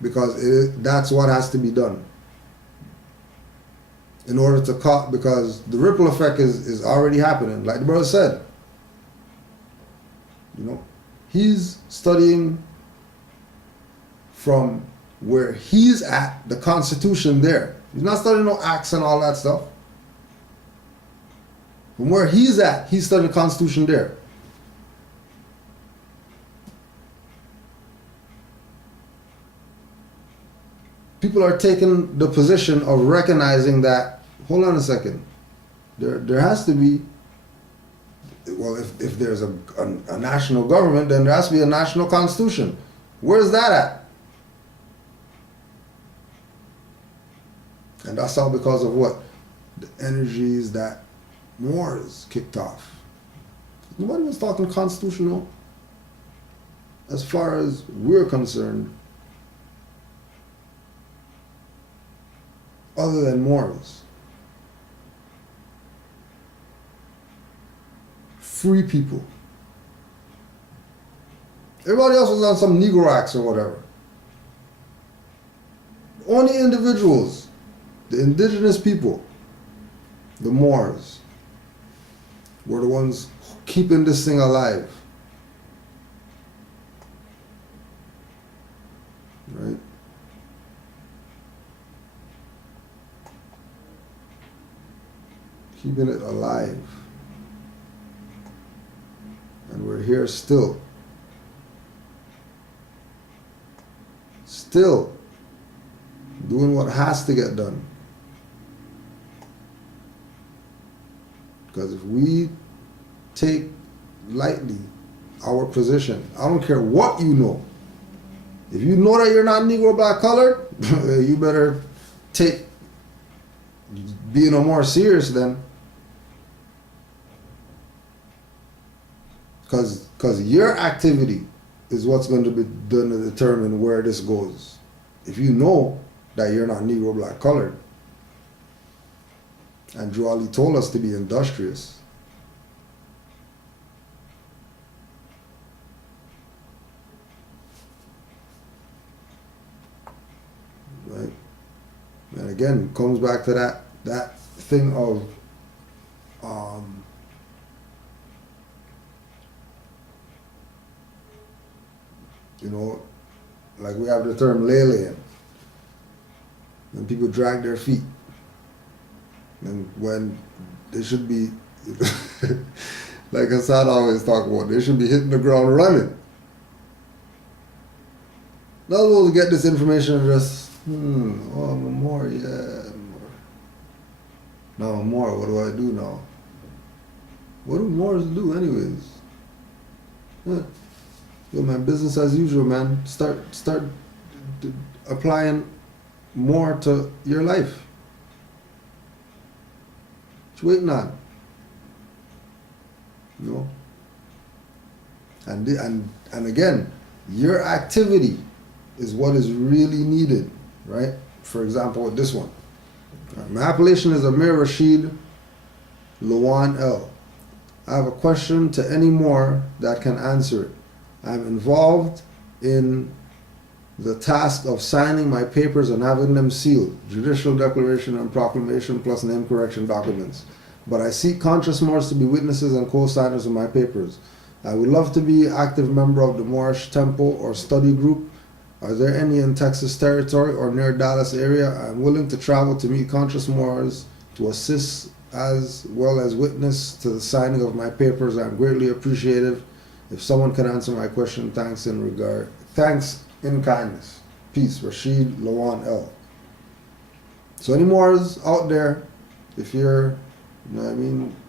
because that's what has to be done in order to cut, because the ripple effect is already happening. Like the brother said, he's studying from where he's at, the Constitution there. He's not studying no acts and all that stuff. From where he's at, he's studying the Constitution there. People are taking the position of recognizing that, hold on a second, there has to be, well, if there's a national government, then there has to be a national constitution. Where's that at? And that's all because of what? The energies that Moors kicked off. Nobody was talking constitutional. As far as we're concerned, other than Moors. Free people. Everybody else was on some Negro acts or whatever. Only individuals, the indigenous people, the Moors, were the ones keeping this thing alive. Right? Keeping it alive. And we're here still. Still doing what has to get done. Because if we take lightly our position, I don't care what you know. If you know that you're not Negro, black, colored, you better take being no more serious then. Because your activity is what's going to be done to determine where this goes. If you know that you're not Negro, black, colored, and Drew Ali told us to be industrious, right? And again, comes back to that thing of like we have the term lele, and people drag their feet, and when they should be, like Hassan always talk about, they should be hitting the ground running. Not able to get this information and just, I'm more, yeah. Now I'm more, what do I do now? What do Moors do anyways? Yo man, business as usual, man. Start applying more to your life. What you waiting on? And again, your activity is what is really needed, right? For example, with this one. My appellation is Amir Rashid Lawan L. I have a question to any more that can answer it. I'm involved in the task of signing my papers and having them sealed, judicial declaration and proclamation plus name correction documents. But I seek conscious Moors to be witnesses and co-signers of my papers. I would love to be an active member of the Moorish Temple or study group. Are there any in Texas territory or near Dallas area? I'm willing to travel to meet conscious Moors to assist as well as witness to the signing of my papers. I'm greatly appreciative. If someone can answer my question, thanks in kindness. Peace, Rashid Lawan L. So any Moors out there, if you're,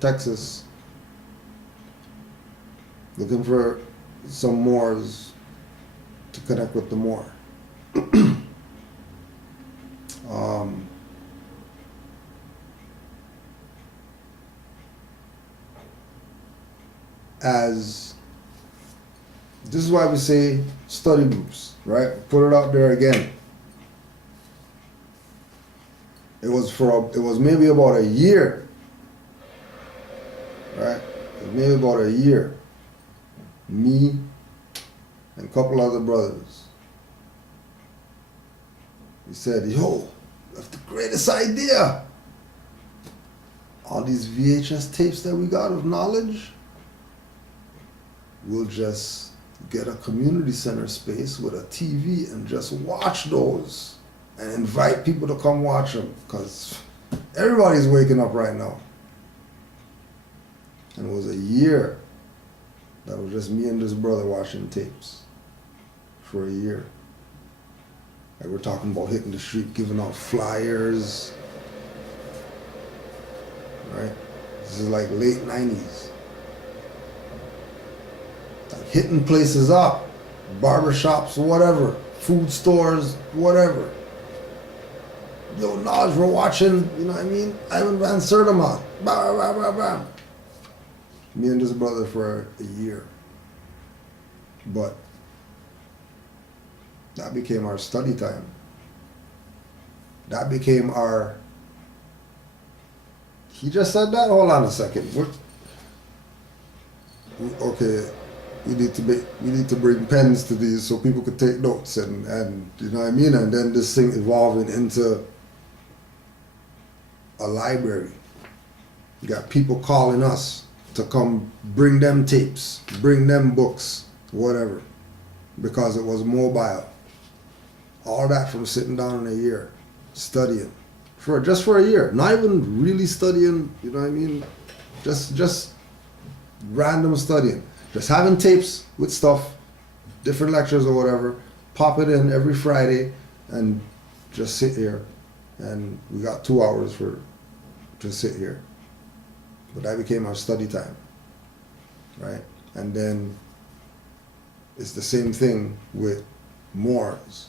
Texas, looking for some Moors to connect with the Moor. This is why we say study groups, right? Put it out there again. It was maybe about a year, right? It was maybe about a year. Me and a couple other brothers He said, yo, that's the greatest idea. All these VHS tapes that we got of knowledge, we'll just get a community center space with a TV and just watch those and invite people to come watch them, because everybody's waking up right now. And it was a year that was just me and this brother watching tapes for a year. Like, we're talking about hitting the street, giving out flyers, right? This is like late 90s. Like hitting places up, barbershops, whatever, food stores, whatever. Yo, Naj, we're watching, you know what I mean? Ivan Van Sertima. Bam, bam, bam, bam. Me and this brother for a year. But that became our study time. That became our... He just said that? Hold on a second. Okay, we need to bring pens to these so people could take notes and you know what I mean? And then this thing evolving into a library. You got people calling us to come bring them tapes, bring them books, whatever, because it was mobile. All that from sitting down in a year, studying, just for a year, not even really studying, you know what I mean? Just random studying, just having tapes with stuff, different lectures or whatever, pop it in every Friday and just sit here. And we got 2 hours to sit here. But that became our study time, right? And then it's the same thing with Moors.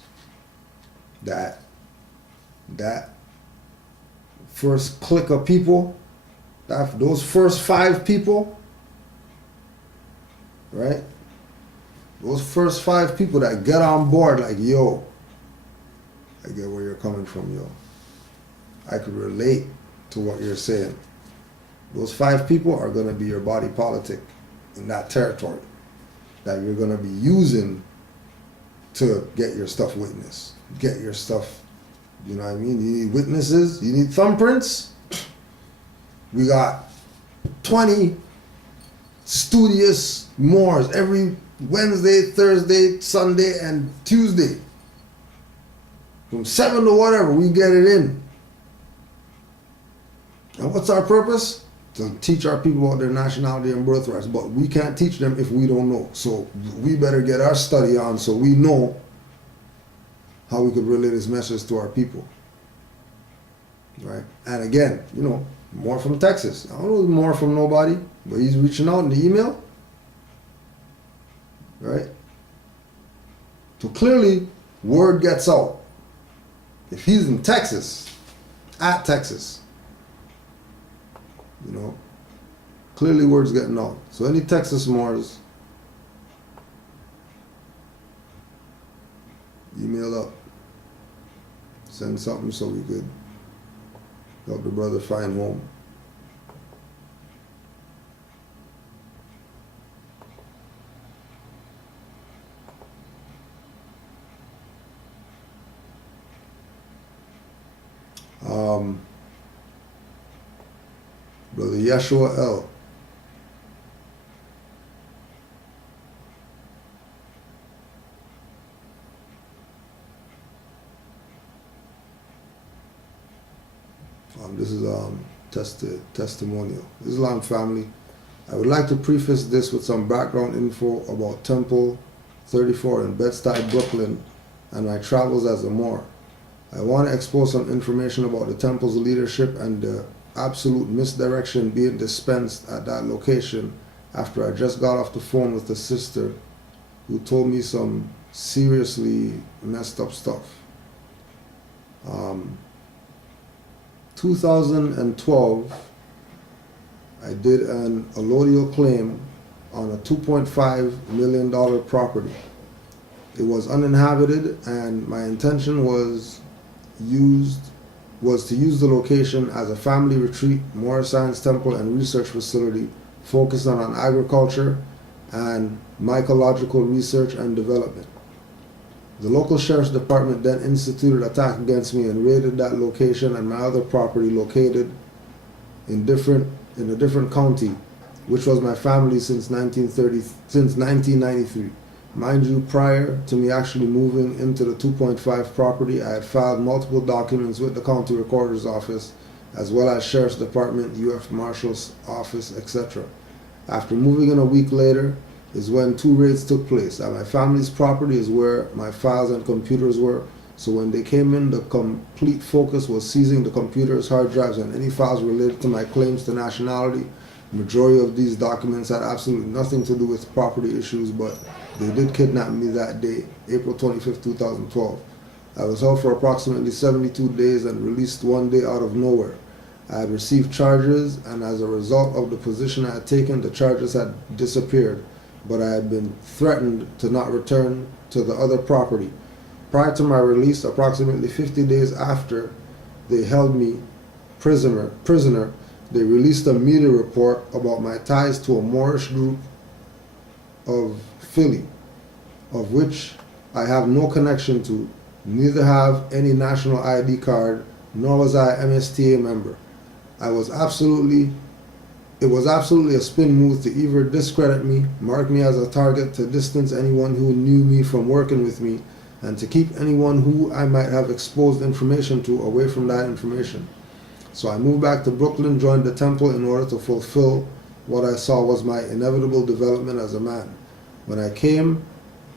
That first clique of people, those first 5 people, right? Those first 5 people that get on board, like, yo, I get where you're coming from, yo. I could relate to what you're saying. Those 5 people are going to be your body politic in that territory that you're going to be using to get your stuff witnessed, get your stuff, you know what I mean? You need witnesses, you need thumbprints. We got 20 studious Moors every Wednesday, Thursday, Sunday, and Tuesday. From 7 to whatever, we get it in. And what's our purpose? To teach our people about their nationality and birthrights. But we can't teach them if we don't know. So we better get our study on so we know how we could relay this message to our people. Right? And again, you know, more from Texas. I don't know more from nobody, but he's reaching out in the email. Right? So clearly, word gets out. If he's in Texas, at Texas, you know, clearly word's getting out. So any Texas Moors, email up, send something so we could help the brother find home. Brother Yeshua L. This is testimonial. Islam family. I would like to preface this with some background info about Temple 34 in Bed-Stuy, Brooklyn, and my travels as a Moor. I want to expose some information about the temple's leadership and the absolute misdirection being dispensed at that location after I just got off the phone with a sister who told me some seriously messed up stuff. 2012, I did an allodial claim on a $2.5 million property. It was uninhabited, and my intention was to use the location as a family retreat, Moor Science Temple, and research facility focused on agriculture and mycological research and development. The local sheriff's department then instituted an attack against me and raided that location and my other property located in a different county, which was my family since 1993. Mind you, prior to me actually moving into the 2.5 property, I had filed multiple documents with the county recorder's office, as well as sheriff's department, UF marshal's office, etc. After moving in a week later is when 2 raids took place. At my family's property is where my files and computers were, so when they came in, the complete focus was seizing the computers, hard drives, and any files related to my claims to nationality. The majority of these documents had absolutely nothing to do with property issues, but they did kidnap me that day, April 25, 2012. I was held for approximately 72 days and released one day out of nowhere. I had received charges, and as a result of the position I had taken, the charges had disappeared, but I had been threatened to not return to the other property. Prior to my release, approximately 50 days after they held me prisoner, they released a media report about my ties to a Moorish group of Philly, of which I have no connection to, neither have any national ID card, nor was I an MSTA member. It was absolutely a spin move to either discredit me, mark me as a target to distance anyone who knew me from working with me, and to keep anyone who I might have exposed information to away from that information. So I moved back to Brooklyn, joined the temple in order to fulfill what I saw was my inevitable development as a man. When I came,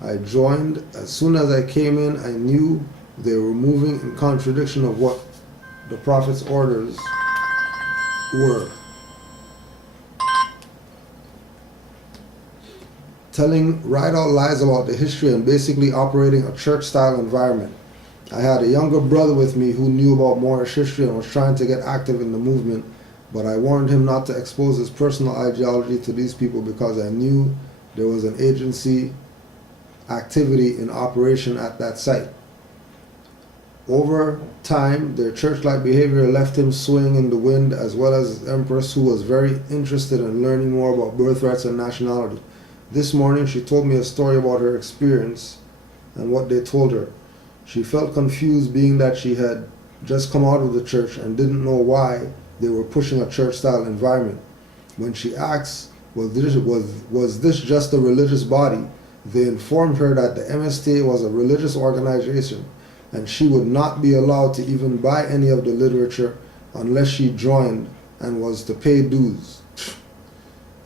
I joined. As soon as I came in, I knew they were moving in contradiction of what the Prophet's orders were. Telling right out lies about the history and basically operating a church-style environment. I had a younger brother with me who knew about Moorish history and was trying to get active in the movement, but I warned him not to expose his personal ideology to these people because I knew there was an agency activity in operation at that site. Over time, their church-like behavior left him swaying in the wind, as well as his empress, who was very interested in learning more about birthrights and nationality. This morning, she told me a story about her experience and what they told her. She felt confused, being that she had just come out of the church and didn't know why they were pushing a church-style environment. When she asked, was this just a religious body, they informed her that the MSTA was a religious organization and she would not be allowed to even buy any of the literature unless she joined and was to pay dues.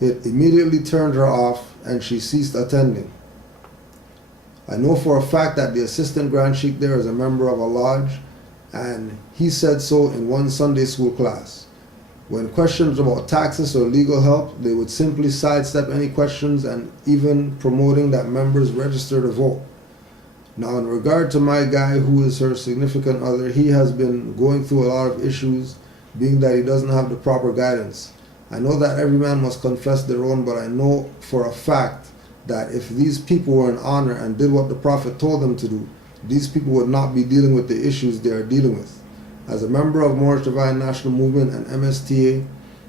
It immediately turned her off and she ceased attending. I know for a fact that the assistant Grand Sheikh there is a member of a lodge, and he said so in one Sunday school class. When questions about taxes or legal help, they would simply sidestep any questions and even promoting that members register to vote. Now, in regard to my guy who is her significant other, he has been going through a lot of issues, being that he doesn't have the proper guidance. I know that every man must confess their own, but I know for a fact that if these people were in honor and did what the Prophet told them to do, these people would not be dealing with the issues they are dealing with. As a member of Moorish Divine National Movement and MSTA,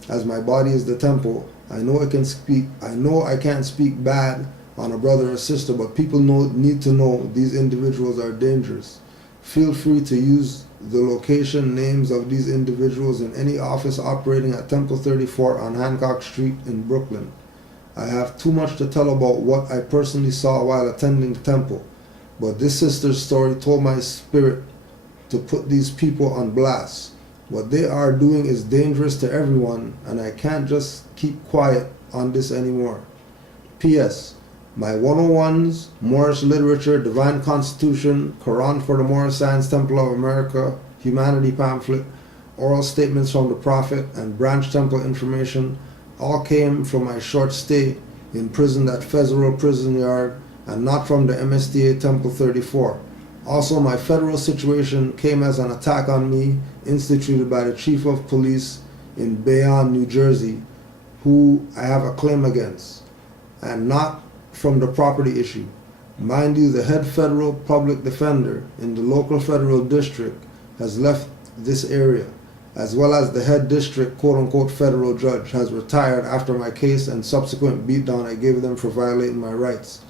as my body is the temple, I know I can't speak bad on a brother or sister, but people need to know these individuals are dangerous. Feel free to use the location names of these individuals in any office operating at Temple 34 on Hancock Street in Brooklyn. I have too much to tell about what I personally saw while attending the temple, but this sister's story told my spirit to put these people on blast. What they are doing is dangerous to everyone, and I can't just keep quiet on this anymore. P.S. My 101s, Moorish literature, Divine Constitution, Quran for the Moorish Science Temple of America, Humanity Pamphlet, oral statements from the Prophet, and branch temple information all came from my short stay in prison at Federal Prison Yard and not from the MSTA Temple 34. Also, my federal situation came as an attack on me instituted by the Chief of Police in Bayonne, New Jersey, who I have a claim against, and not from the property issue. Mind you, the head federal public defender in the local federal district has left this area, as well as the head district quote-unquote federal judge has retired after my case and subsequent beatdown I gave them for violating my rights.